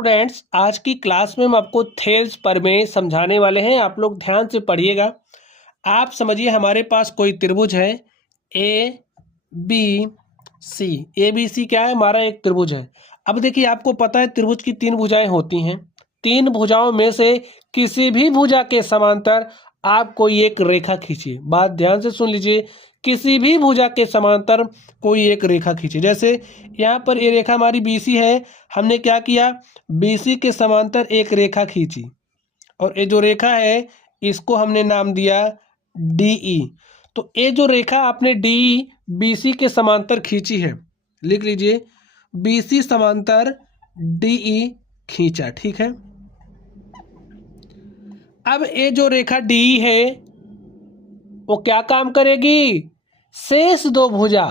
Students, आज की class में हम आपको थेल्स प्रमेय समझाने वाले हैं। आप लोग ध्यान से पढ़िएगा। आप समझिए हमारे पास कोई त्रिभुज है A B C. A B C क्या है? हमारा एक त्रिभुज है। अब देखिए, आपको पता है त्रिभुज की तीन भुजाएं होती हैं। तीन भुजाओं में से किसी भी भुजा के समांतर आप कोई एक रेखा खींचिए। बात ध्यान से सुन लीजिए, किसी भी भुजा के समांतर कोई एक रेखा खींचिए। जैसे यहाँ पर ये रेखा हमारी बीसी है, हमने क्या किया, बीसी के समांतर एक रेखा खींची और ये जो रेखा है इसको हमने नाम दिया डीई। तो ये जो रेखा आपने डीई बीसी के समांतर खींची है, लिख लीजिए बीसी समांतर डीई खींचा। ठीक है। अब ये जो रेखा डीई है वो क्या काम करेगी? शेष दो भुजा,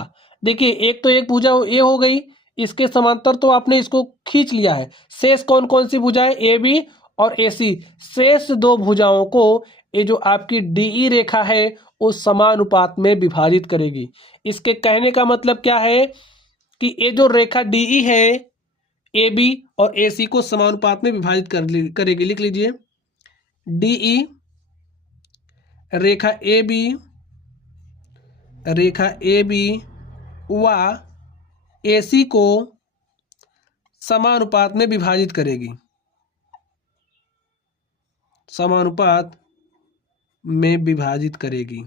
देखिए एक तो एक भुजा ये हो गई, इसके समांतर तो आपने इसको खींच लिया है। शेष कौन कौन सी भुजाएं? ए बी और ए सी। शेष दो भुजाओं को ये जो आपकी डीई रेखा है उस समानुपात में विभाजित करेगी। इसके कहने का मतलब क्या है कि ये जो रेखा डीई है ए बी और ए सी को समानुपात में विभाजित करेगी। लिख लीजिए डीई रेखा ए बी व AC को समानुपात में विभाजित करेगी। समानुपात में विभाजित करेगी।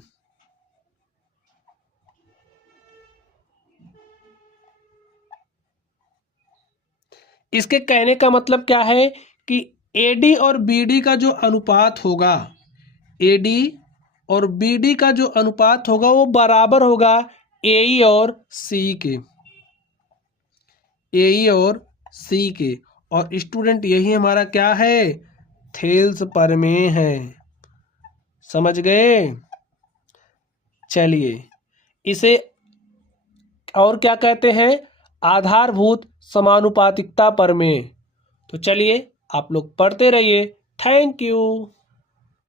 इसके कहने का मतलब क्या है कि AD और BD का जो अनुपात होगा, AD और BD का जो अनुपात होगा वो बराबर होगा AE और CE के। AE और सी के। और स्टूडेंट यही हमारा क्या है? थेल्स प्रमेय है। समझ गए? चलिए, इसे और क्या कहते हैं? आधारभूत समानुपातिकता प्रमेय। तो चलिए आप लोग पढ़ते रहिए। Thank you.